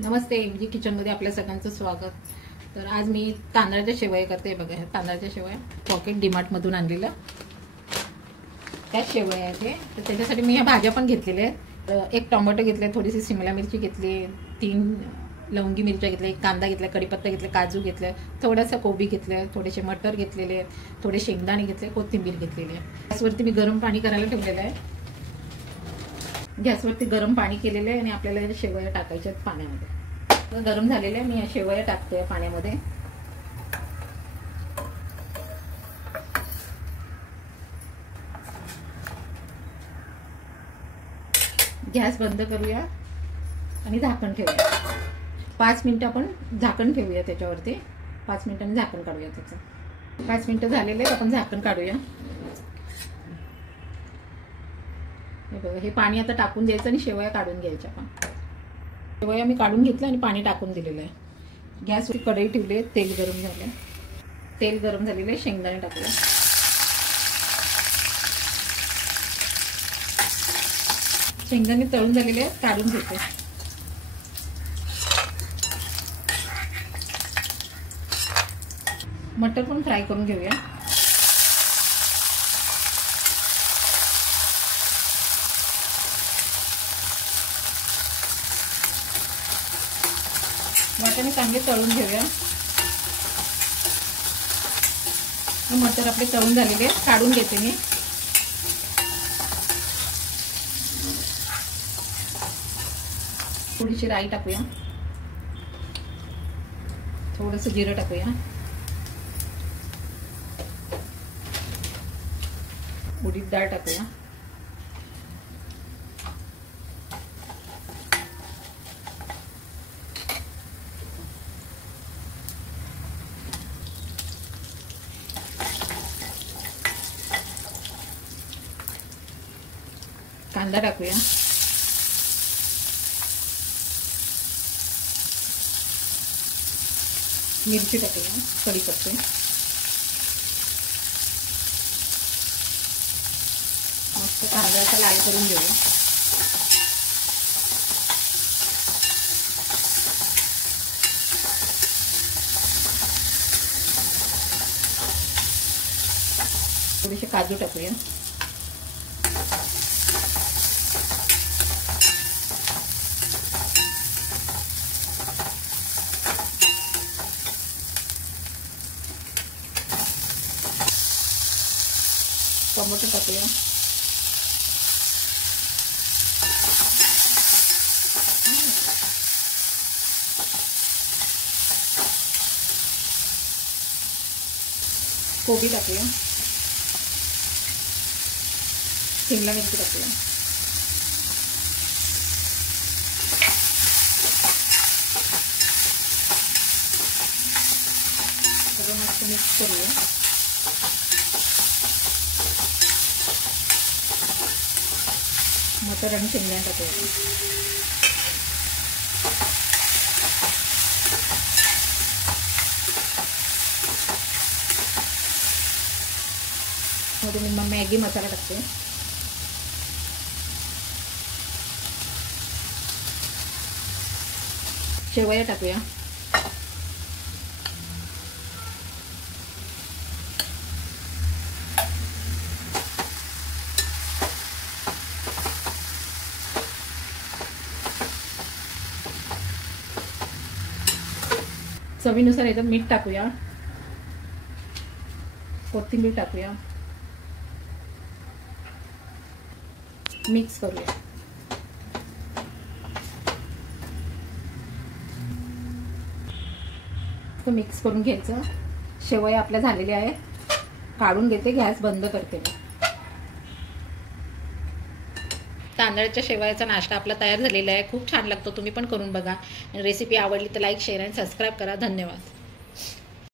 नमस्ते MG किचनमध्ये आपल्या सगळ्यांचं स्वागत। तर आज मी तांदळाच्या शेवया करते। बघा ह्या तांदळाच्या शेवया पॉकेट डीमार्टमधून आणलेलं त्या शेवया आहेत। तर त्याच्यासाठी मी ह्या भाज्या पण घेतलेल्या आहेत। एक टोमॅटो घेतले, थोडीशी शिमला मिरची घेतली, 3 लवंगी मिरच्या घेतल्या, एक कांदा घेतला, कढीपत्ता घेतला, काजू घेतले, थोडासा कोबी घेतले, थोडेसे मटर घेतलेले, थोडे शेंगदाणे घेतले, कोथिंबीर घेतलेली आहे। गॅसवरती मी गरम पाणी करायला ठेवलेलं आहे। गॅसवरती गरम पाणी केलेलं आहे आणि आपल्याला शेवया टाकायच्या आहेत पाण्यामध्ये। गरम झालेले मी या शेवया टाकते पाण्यामध्ये। गॅस बंद करूया आणि झाकण ठेवूया। 5 मिनिटं आपण झाकण ठेवूया त्याच्यावरती। 5 मिनिटांनी झाकण काढूया त्याचं। 5 मिनिटं झालेले आपण झाकण काढूया। हे बघा, हे पाणी आता टाकून द्यायचं आणि शेवया काढून घ्यायच्या। आपण शेवया मी काढून घेतलं आणि पाणी टाकून दिलेलं आहे। गॅसवर कढई ठेवली, तेल गरम झालं, तेल गरम झालेलं आहे, शेंगदाणे टाकले, शेंगदाणे तळून झालेले आहेत, काढून घेते। मटर पण फ्राय करून घेऊया। वाटाणे चांगले तळून घेऊया। मटर आपले तळून झालेले काढून घेते मी। थोडीशी राई टाकूया, थोडंसं जिरं टाकूया, उडीद डाळ टाकूया, कांदा टाकूया, मिरची टाकूया, कढीपत्ता, मस्त कांद्याचा लाल करून घेऊया। थोडेसे काजू टाकूया, टोमॅटो टाकूया, कोबी टाकूया, शिमला मिरची टाकूया, सगळं मस्त मिक्स करूया। मटर आणि शेंगदाणे टाकूया, मध्ये मी मॅगी मसाला टाकते, शेवया टाकूया, चवीनुसार याच्यात मीठ टाकूया, कोथिंबीर टाकूया, मिक्स करूया। मिक्स करून घ्यायचं। शेवया आपल्या झालेल्या आहेत, काढून घेते, गॅस बंद करते मी। तांदळाच्या शेवयाचा नाश्ता आपला तयार झालेला आहे। खूप छान लागतो, तुम्ही पण करून बघा। रेसिपी आवडली तर लाईक, शेअर आणि सबस्क्राईब करा। धन्यवाद।